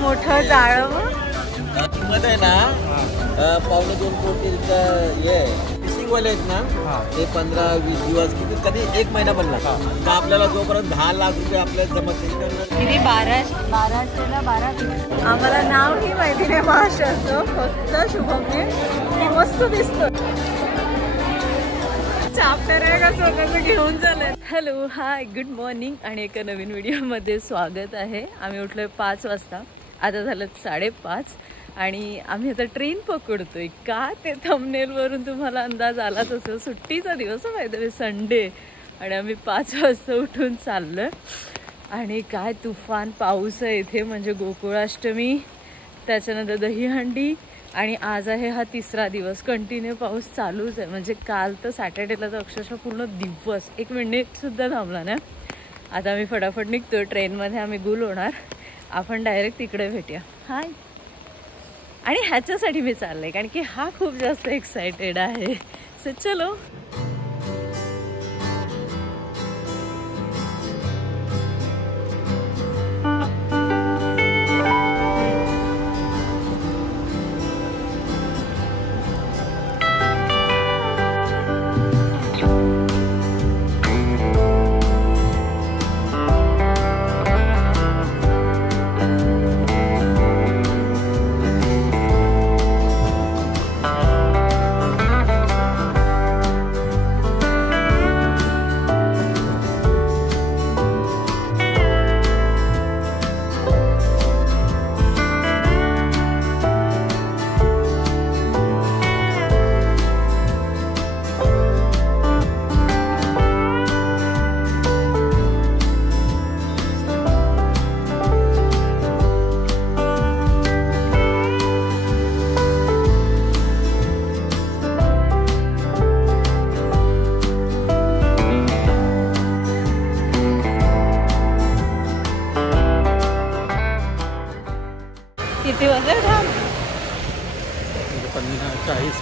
मोठं जाळं मध्ये ना 1.25 कोटीचं हे फिशिंग वाले आहेत ना ते 15-20 दिवस कधी 1 महिना बनला तर आपल्याला जोपर्यंत 10 लाख रुपये आपल्याला जमत किती 1200ला 12. आम्हाला नावही माहिती नाही माशाचं, फक्त शुभमने मी मस्त दिसतो स्वतःच घेऊन चालत. हॅलो हाय गुड मॉर्निंग आणि एका नवीन व्हिडिओमध्ये स्वागत आहे. आम्ही उठलोय 5 वाजता, आता झालं 5:30 आणि आम्ही आता ट्रेन पकडतोय. का ते थंबनेल वरून तुम्हाला अंदाज आलाच असेल. सुट्टीचा दिवस माहिती संडे आणि आम्ही 5 वाजता उठून चाललोय. आणि काय तुफान पाऊस आहे इथे, म्हणजे गोकुळाष्टमी, त्याच्यानंतर दहीहंडी आणि आज आहे हा 3रा दिवस. कंटिन्यू पाऊस चालूच आहे. म्हणजे काल तर सॅटर्डेला तर अक्षरशः पूर्ण दिवस 1 मिनिट सुद्धा थांबला ना. आता आम्ही फटाफट निघतोय. ट्रेनमध्ये आम्ही गुल होणार. आपण डायरेक्ट तिकडे भेटूया. हाय. आणि ह्याच्यासाठी मी चालले कारण की हा खूप जास्त एक्सायटेड आहे. सो चलो.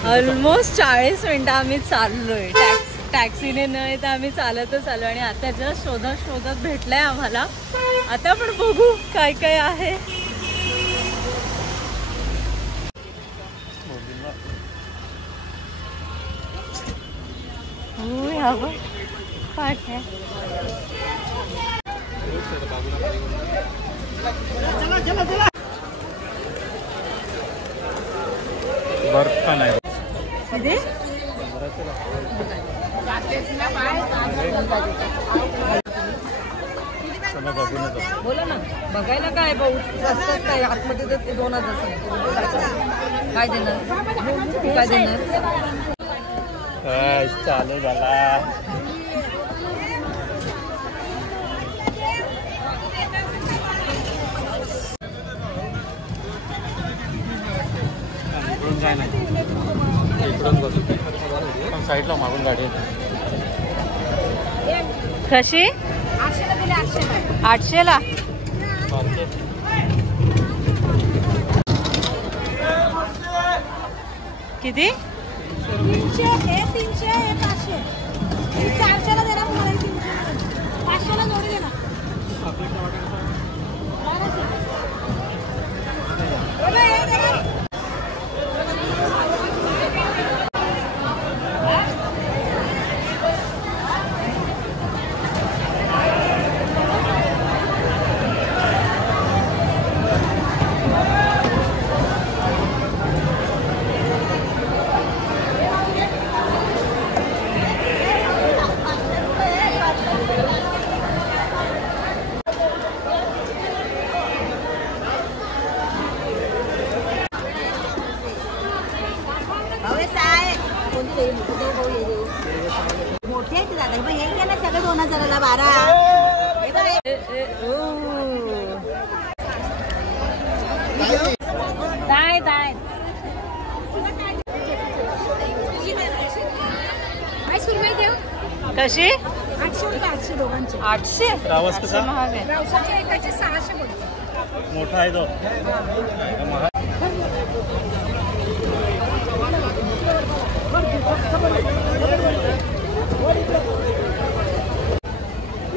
ऑलमोस्ट 40 मिनिटं आम्ही चाललोय. टॅक्सीने न येता आम्ही चालतच आलो आणि आता जस्ट शोधत भेटलाय आम्हाला. आता पण बघू काय काय आहे. बर्फ पण आहे. बोला ना, बघायला काय भाऊ स्वस्तच काय आतमध्ये तर ते 2000 काय देणार, काय देणार. चालू झाला. काय नाही इकडून बघू पण साईडला मागून गाडी कशी 800ला किती 300 हे 300 हे 500 400ला देणार तुम्हाला. 500ला जोडी देणार. मोठे आहेत दादा, हे केलं सगळं 2000ला 12. कशी 800 दोघांचे. 800 रावस कसा महाग आहे. एकाचे 600 बोलतो. मोठा आहे तो.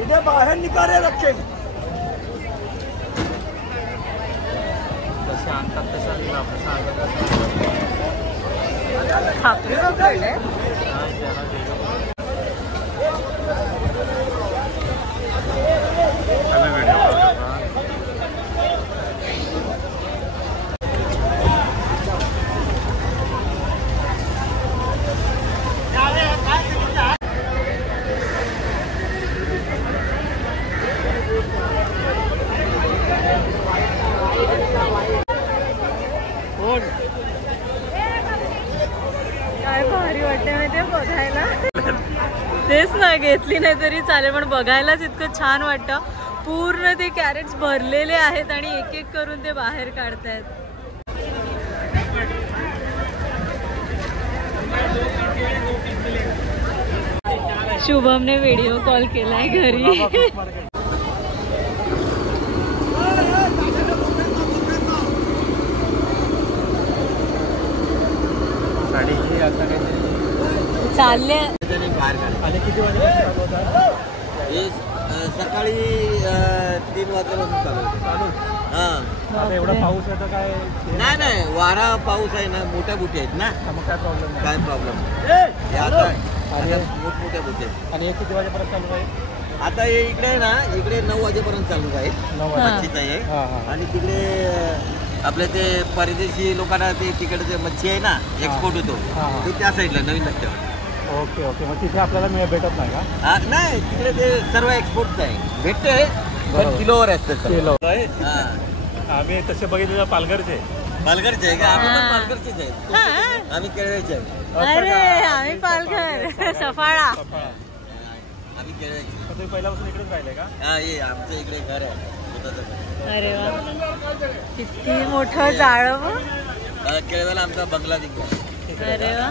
इधर बाहर निकाले रखे. तसे आणतात तसं आपण सांगत काय भारी वाटते माहिती बघायला. तेच ना, घेतली नाही तरी चालेल पण बघायलाच इतकं छान वाटतं. पूर्ण ते कॅरेट्स भरलेले आहेत आणि एक एक करून ते बाहेर काढतायत. शुभमने व्हिडिओ कॉल केलाय घरी. चालले आणि किती वाजता सकाळी 3 वाजल्यापासून चालू. आता एवढा पाऊस आहे तर काय नाही वारा पाऊस आहे ना, मोठ्या बुटी आहेत ना, मग काय प्रॉब्लेम नाही. काय प्रॉब्लेम नाही. आता मोठमोठ्या बुटी आहेत. आणि हे किती वाजेपर्यंत चालू आहे? आता हे इकडे आहे ना, इकडे 9 वाजेपर्यंत चालू आहे. 9 मच्छीचं आहे. आणि तिकडे आपल्या ते परदेशी लोकांना ते तिकडे मच्छी आहे ना, एक्सपोर्ट होतो ते त्या साईडला नवीन रस्त्यावर. Okay okay. मग तिथे आपल्याला भेटत नाही का? नाही, तिकडे ते सर्व एक्सपोर्टचं आहे. भेटते पण किलोवर असतं. किलो. आम्ही तसे बघितले पालघरचे. पालघरचे आहे का? आम्ही पण पालघरचेच आहे. आम्ही केरळचे आहे. अरे आम्ही पालघर सफाळा. आम्ही केरळचे. तुम्ही पहिल्यापासून इकडेच राहिले का? हा, ये आमचं इकडे घर आहे. अरे वा, किती मोठं जाळं. केळव्याला आमचा बंगला दिसतो. अरे वा,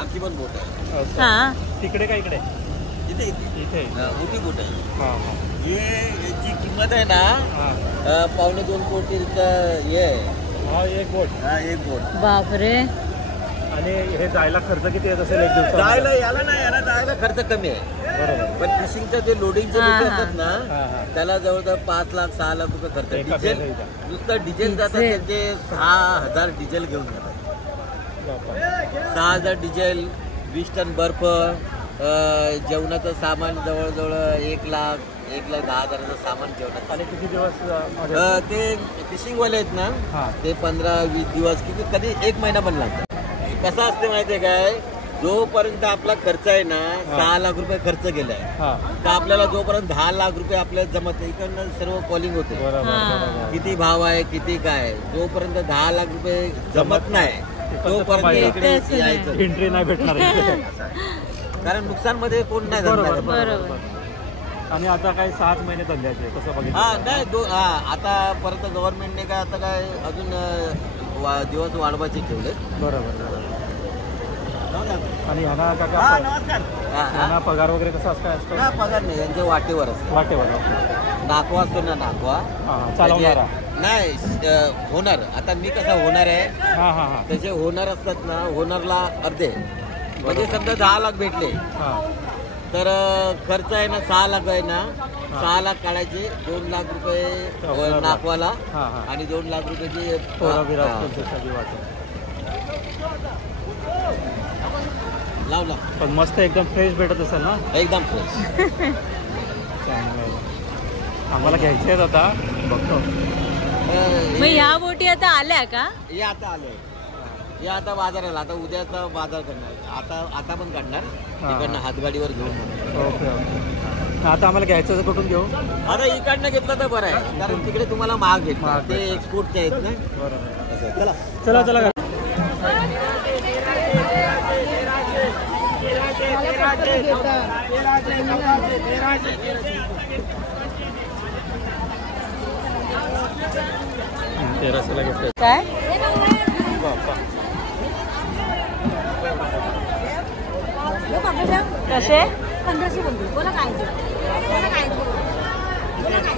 आमची पण बोट आहे. हा तिकडे काय इकडे? इथे इथे इथे मोठी बोट आहे. हां याची किंमत आहे ना, 2.25 कोटीचा हे आहे. हा, एक बोट. हा, एक बोट. बापरे. आणि हे जायला खर्च किती येत असेल एक दिवसात? जायला याला जायला खर्च कमी आहे. बरोबर. पण फिशिंगचं जे लोडिंगचे लोक असतात ना, त्याला जवळजवळ 5 लाख 6 लाख रुपये खर्च. डिझेल नुसतं डिझेल जातात त्यांचे 6,000 डिझेल घेऊन जातात. 6,000 डिझेल, 20 टन बर्फ, जेवणाचं सामान जवळजवळ 1,10,000 सामान जेवणाचं. आणि किती दिवस ते फिशिंगवाले आहेत ना, ते 15-20 दिवस कधी 1 महिना पण लागतात. कसं असते माहितीये काय, जोपर्यंत आपला खर्च आहे ना 6 लाख रुपये खर्च केलाय तर आपल्याला जोपर्यंत 10 लाख रुपये आपल्याला जमत नाही. इकडनं सर्व कॉलिंग होते, किती भाव आहे किती काय, जोपर्यंत 10 लाख रुपये जमत नाही तोपर्यंत इकडे यायचं. एंट्री नाही भेटणार. कारण नुकसान मध्ये कोण नाही धंदा. बरोबर. आणि आता काय 6 महिने धंद्याचे कसं बघितलं? हा, नाही आता परत गव्हर्नमेंटने काय आता काय अजून दिवस वाढवायचे ठेवले. बरोबर. आणि ह्यांना काका ह्यांना पगार वगैरे कसा असतो? पगार नाही, यांच्या वाटेवर असतो. वाटेवर नाकवा असतो ना, नाकवा चालवणारा नाही होणार. आता मी कसा होणार आहे, त्याचे होणार असतात ना, होणारला अर्धे म्हणजे समजा 10 लाख भेटले तर खर्च आहे ना 6 लाख आहे ना, 6 लाख काढायचे, 2 लाख रुपये नाकवाला आणि 2 लाख रुपयाची लावला. पण मस्त एकदम फ्रेश भेटत असेल ना? एकदम फ्रेश. आम्हाला घ्यायचे आहेत आता, बघतो. मग ह्या बोटी आता आल्या का? हे आता आलंय, हे आता बाजाराला, आता उद्याचा बाजार करणार, आता पण काढणार इकडनं हातगाडीवर घेऊन. Okay okay. आता आम्हाला घ्यायचं कुठून घेऊ? आता इकडनं घेतलं तर बरं आहे, कारण तिकडे तुम्हाला महाग घेतला, ते एक्सपोर्टचे आहेत ना. बरोबर. चला चला चला. तेराशेला घेतलं. काय कसे? 1500 बोलतो. बोला काय? बोला काय? बोला काय?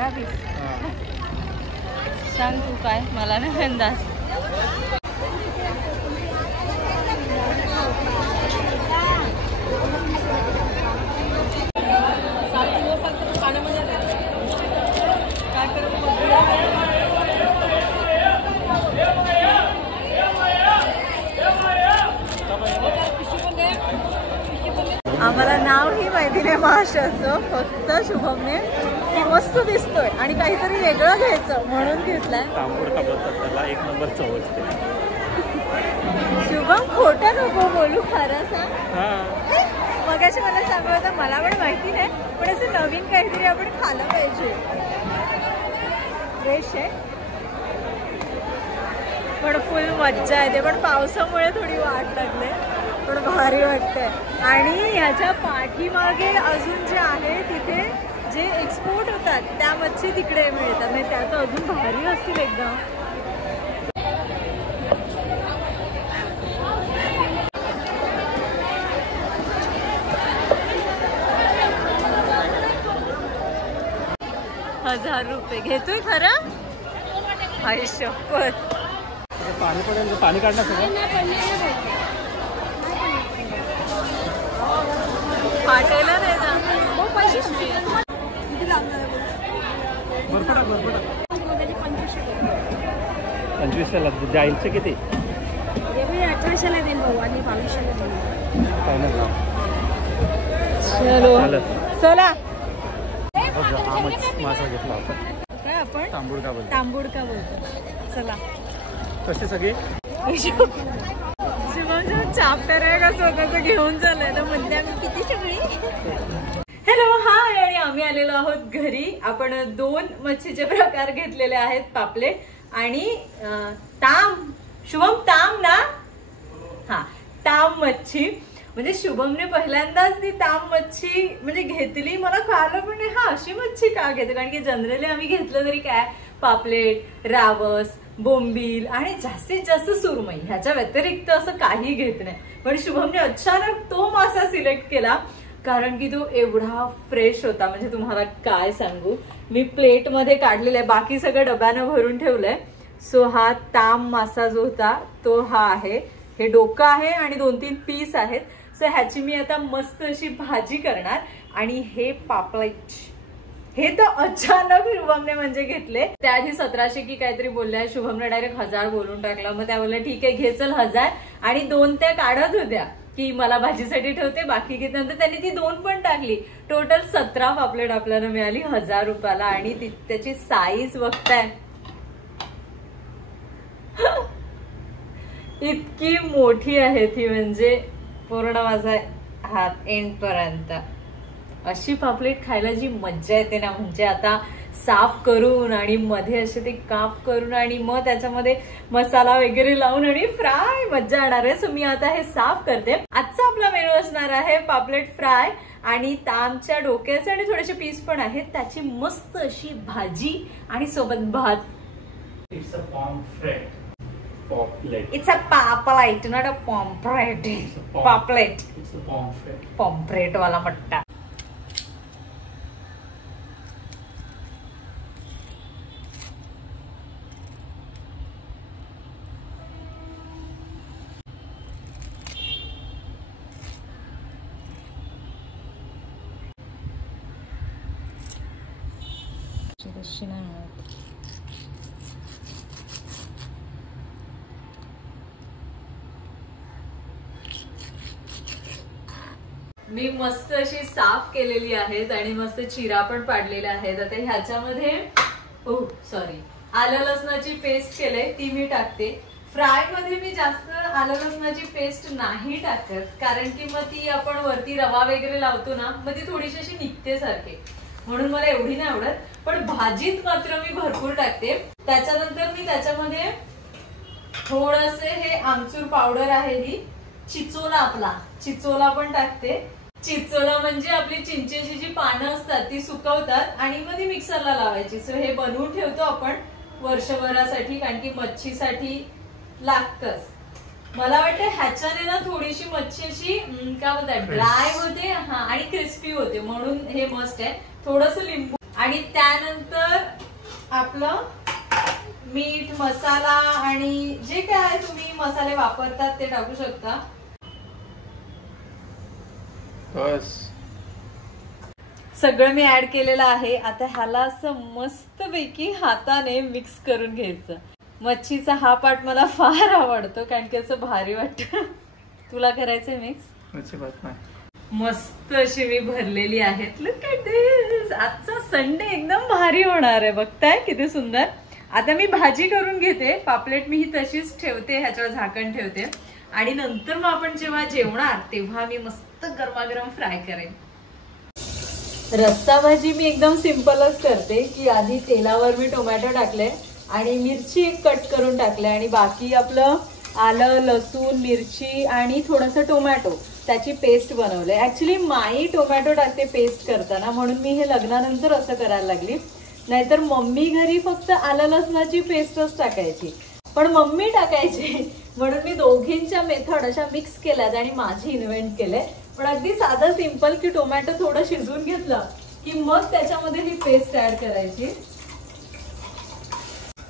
12 पीस. सांग तू काय, मला नाही अंदाज. आम्हाला नावही माहिती नाही माशाचं, फक्त शुभमने मस्त दिसतोय आणि काहीतरी वेगळं घ्यायचं म्हणून घेतलंय. तांबूडका बोलतात त्याला, एक नंबर चव असते. शुभम खोटं नको बोलू, खरं सांग. मगाशी मला सांगत होतं, मला पण माहिती नाही, पण असं नवीन काहीतरी आपण खाल्लं पाहिजे. फ्रेश आहे पण फुल मज्जा येते, पण पावसामुळे थोडी वाट लागले, पण भारी वाटतंय. आणि ह्याच्या पाठीमागे अजून जे आहे तिथे जे एक्सपोर्ट होतात त्या मच्छी तिकडे मिळतात, म्हणजे त्या तर अजून भारी असतील एकदम. ₹1000 घेतोय खरं. शपथ. पाणी पडेल, पाणी काढणार सगळं. फाटायला नाही ना. भरपूर 2500ला. जाईलचे किती? 1800ला देईल भाऊ आणि 2200ला देईल. चला. मासा घेतला होता काय आपण तांबूडका बोलतो. तांबूडका बोलतो. चला. कशी सगळी शिवम चाप्टर आहे का स्वतःच घेऊन चाललंय तर म्हणते आम्ही किती सगळी. हॅलो, हाय. आणि आम्ही आलेलो आहोत घरी. आपण 2 मच्छीचे प्रकार घेतलेले आहेत, पापलेट आणि ताम. शुभम ताम ना. हा, ताम मच्छी. म्हणजे शुभमने पहिल्यांदाच ती ताम मच्छी म्हणजे घेतली. मला कळलं पण नाही हा अशी मच्छी का घेते, कारण की जनरली आम्ही घेतलं तरी काय पापलेट, रावस, बोंबील आणि जास्तीत जास्त सुरमई, ह्याच्या व्यतिरिक्त असं काही घेत नाही. पण शुभमने अचानक तो मासा सिलेक्ट केला कारण की तो एवढा फ्रेश होता, म्हणजे तुम्हाला काय सांगू. मी प्लेट मध्ये काढलेला आहे, बाकी सगळं डब्यानं भरून ठेवलंय. सो हा ताम मासा जो होता तो हा आहे. हे डोकं आहे आणि 2-3 पीस आहेत. सो ह्याची मी आता मस्त अशी भाजी करणार. आणि हे पापलेट, हे तर अचानक शुभमने म्हणजे घेतले. त्याआधी 1700 की काहीतरी बोलल्या, शुभमने डायरेक्ट 1000 बोलून टाकलं. मग त्या बोलल्या ठीक आहे घे चल 1000. आणि 2 त्या काढत होत्या की मला भाजीसाठी ठेवते, बाकी घेत. नंतर त्यांनी ती 2 पण टाकली. टोटल 17 पापलेट आपल्याला मिळाली ₹1000. आणि त्याची साईज बघताय इतकी मोठी आहे ती, म्हणजे पूर्ण माझा हात एंड पर्यंत. अशी पापलेट खायला जी मज्जा येते ना, म्हणजे आता साफ करून आणि मध्ये असे ते काप करून आणि मग त्याच्यामध्ये मसाला वगैरे लावून आणि फ्राय, मज्जा येणार आहे. सो मी आता हे साफ करते. आजचा आपला मेनू असणार आहे पापलेट फ्राय आणि तामच्या डोक्याचे आणि थोडेसे पीस पण आहेत, त्याची मस्त अशी भाजी आणि सोबत भात. It's a pomfret. Poplet. It's a paplet, not a pomfret. Poplet. It's a pomfret. Pomfret वाला मट्टा. मी मस्त अशी साफ केलेली आहेत आणि मस्त चिरा पण पाडलेल्या आहेत. आता ह्याच्यामध्ये आलं लसणाची पेस्ट केले, ती मी टाकते. फ्राय मध्ये मी जास्त आलं लसणाची पेस्ट नाही टाकत, कारण की मग ती आपण वरती रवा वगैरे लावतो ना, मग ती थोडीशी अशी निघते सारखे, म्हणून मला एवढी नाही आवडत. पण भाजीत मात्र मी भरपूर टाकते. त्याच्यानंतर मी त्याच्यामध्ये थोडसे हे आमचूर पावडर आहे, ही चिचोला, आपला चिचोला पण टाकते. चिचोला म्हणजे आपली चिंचेची जी पानं असतात ती सुकवतात आणि मग ती मिक्सरला लावायची. सो हे बनवून ठेवतो आपण वर्षभरासाठी, कारण की मच्छीसाठी लागतच. मला वाटतं ह्याच्याने ना थोडीशी मच्छी अशी काय बोलतात ड्राय होते, हा, आणि क्रिस्पी होते, म्हणून हे मस्ट आहे. थोडंसं लिंबू आणि त्यानंतर आपलं मीठ, मसाला आणि जे काय तुम्ही मसाले वापरतात ते टाकू शकता. बस सगळं मी ऍड केलेलं आहे. आता ह्याला असं मस्तपैकी हाताने मिक्स करून घ्यायचं. मच्छीचा हा पार्ट मला फार आवडतो कारण की असं भारी वाटतं. तुला करायचंय मिक्स? अजिबात नाही. मस्त अशी मी भरलेली आहेत. लुक ॲट दिस. आजचा संडे एकदम भारी होणार आहे. बघताय किती सुंदर. आता मी भाजी करून घेते. पापलेट मी ही तशीच ठेवते, ह्याच्यावर झाकण ठेवते आणि नंतर मग आपण जेव्हा जेवणार तेव्हा मी मस्त गरमागरम फ्राय करेन. रस्सा भाजी मी एकदम सिंपलच करते की आधी तेलावर मी टोमॅटो टाकले आणि मिरची एक कट करून टाकले आणि बाकी आपलं आलं, लसूण, मिरची आणि थोडंसं टोमॅटो त्याची पेस्ट बनवले. ऍक्च्युली माई टोमॅटो टाकते पेस्ट करताना, म्हणून मी हे लग्नानंतर असं करायला लागली. नाहीतर मम्मी घरी फक्त आलं लसणाची पेस्टच टाकायची, पण मम्मी टाकायची म्हणून मी दोघींच्या मेथड अशा मिक्स केल्यात आणि माझी इन्व्हेंट केले. पण अगदी साधं सिंपल की टोमॅटो थोडं शिजवून घेतलं की मग त्याच्यामध्ये ही पेस्ट ऍड करायची.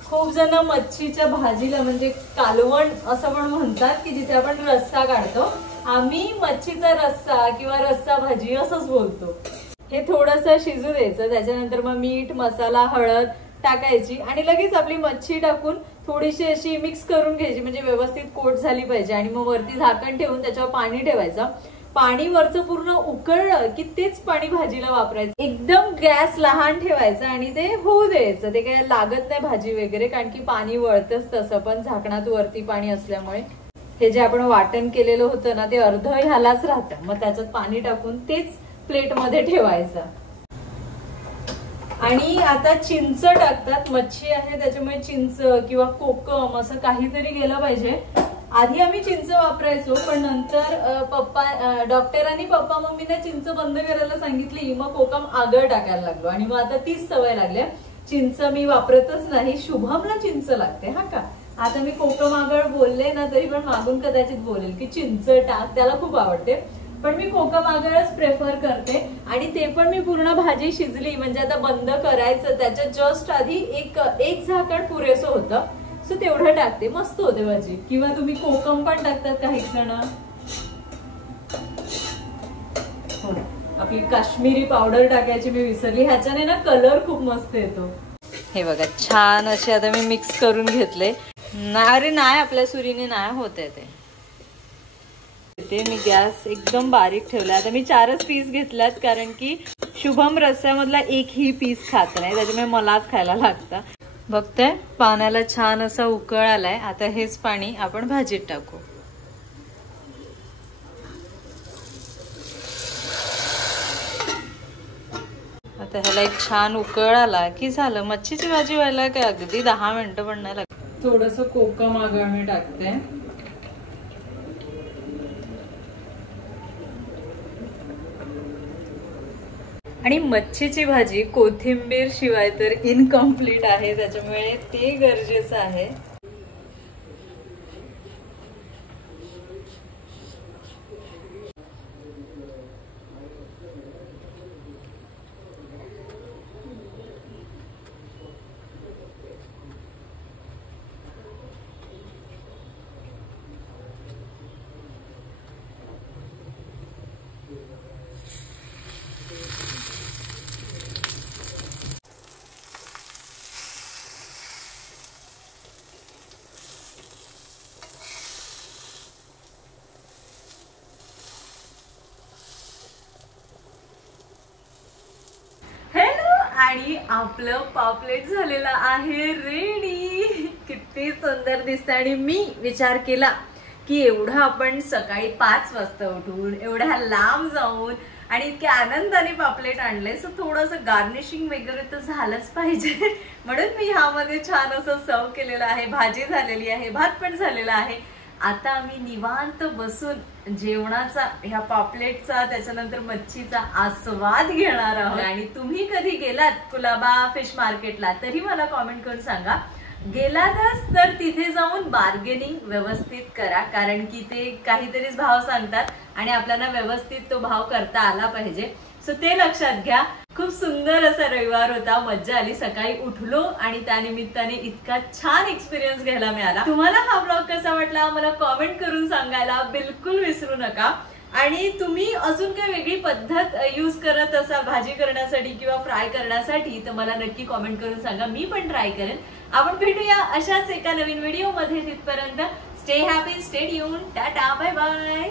खूप जण मच्छीच्या भाजीला म्हणजे कालवण असं पण म्हणतात की जिथे आपण रस्सा काढतो. आम्ही मच्छीचा रस्सा किंवा रस्सा भाजी असंच बोलतो. हे थोडंसं शिजू द्यायचं. त्याच्यानंतर मग मीठ, मसाला, हळद टाकायची आणि लगेच आपली मच्छी टाकून थोडीशी अशी मिक्स करून घ्यायची म्हणजे व्यवस्थित कोट झाली पाहिजे. आणि मग वरती झाकण ठेवून त्याच्यावर पाणी ठेवायचं. पाणी वरचं पूर्ण उकळलं की तेच पाणी भाजीला वापरायचं. एकदम गॅस लहान ठेवायचं आणि ते होऊ द्यायचं. ते काही लागत नाही भाजी वगैरे कारण की पाणी वळतच तसं, पण झाकणात वरती पाणी असल्यामुळे हे जे आपण वाटण केलेलं होतं ना ते अर्ध ह्यालाच राहतं. मग त्याच्यात पाणी टाकून तेच प्लेट मध्ये ठेवायचं. आणि आता चिंच टाकतात. मच्छी आहे त्याच्यामुळे चिंच किंवा कोकम असं काहीतरी गेलं पाहिजे. आधी आम्ही चिंच वापरायचो पण नंतर डॉक्टरांनी पप्पा मम्मीने चिंच बंद करायला सांगितली. मग कोकम आगळ टाकायला लागलो आणि मग आता तीच सवय लागली. चिंच मी वापरतच नाही. शुभमला चिंच लागते. हा का, आता मी कोकम आगळ बोलले ना तरी पण मागून कदाचित बोलेल की चिंच टाक, त्याला खूप आवडते. पण मी कोकम आगळच प्रेफर करते. आणि ते पण मी पूर्ण भाजी शिजली म्हणजे आता बंद करायचं त्याच्या जस्ट आधी एक झाकण पुरेसं होतं, सो तेवढं टाकते. मस्त होते भाजी. किंवा तुम्ही कोकम पण टाकतात काही जण. हो, आपली काश्मीरी पावडर टाकायची मी विसरली. ह्याच्याने ना कलर खूप मस्त येतो. हे बघा छान असे आता मी मिक्स करून घेतले. अरे नाही, आपल्या सुरीने नाही होते ते मी गॅस एकदम बारीक ठेवला. आता मी 4च पीस घेतल्यात कारण की शुभम रस्स्यामधला एकही पीस खात नाही, त्याच्यामुळे मलाच खायला लागतं. बघताय पाण्याला छान असा उकळ आलाय. आता हेच पाणी आपण भाजीत टाकू. आता ह्याला एक छान उकळ आला की झालं. मच्छीची भाजी व्हायला काय अगदी 10 मिनिटं पण नाही लागत. थोडस कोकम आगळ मी टाकते. आणि मच्छीची भाजी कोथिंबीर शिवाय तर इनकम्प्लीट आहे, त्याच्यामुळे ते गरजेचं आहे. आणि आपलं पापलेट झालेलं आहे रेडी. किती सुंदर दिसतं. आणि मी विचार केला की एवढं आपण सकाळी 5 वाजता उठून एवढ्या लांब जाऊन आणि इतक्या आनंदाने पापलेट आणले, सो थोडंसं गार्निशिंग वगैरे तर झालंच पाहिजे. म्हणून मी ह्यामध्ये छान असं सर्व केलेलं आहे. भाजी झालेली आहे, भात पण झालेला आहे. आता आम्ही निवांत बसून जेवणाचा, ह्या पापलेटचा, त्याच्यानंतर मच्छीचा आस्वाद घेणार आहोत. आणि तुम्ही कधी गेलात कुलाबा फिश मार्केटला तरी मला कॉमेंट करून सांगा. गेलातच तर तिथे जाऊन बार्गेनिंग व्यवस्थित करा, कारण की ते काहीतरीच भाव सांगतात आणि आपल्याला व्यवस्थित तो भाव करता आला पाहिजे. सो ते लक्षात घ्या. खूप सुंदर असा रविवार होता, मज्जा आली. सकाळी उठलो आणि त्यानिमित्ताने इतका छान एक्सपिरियन्स घ्यायला मिळाला. तुम्हाला हा ब्लॉग कसा वाटला मला कॉमेंट करून सांगायला बिलकुल विसरू नका. आणि तुम्ही अजून काही वेगळी पद्धत यूज करत असाल भाजी करण्यासाठी किंवा फ्राय करण्यासाठी तर मला नक्की कॉमेंट करून सांगा, मी पण ट्राय करेन. आपण भेटूया अशाच एका नवीन व्हिडिओ मध्ये. तिथपर्यंत stay happy, stay tune, tata, bye bye.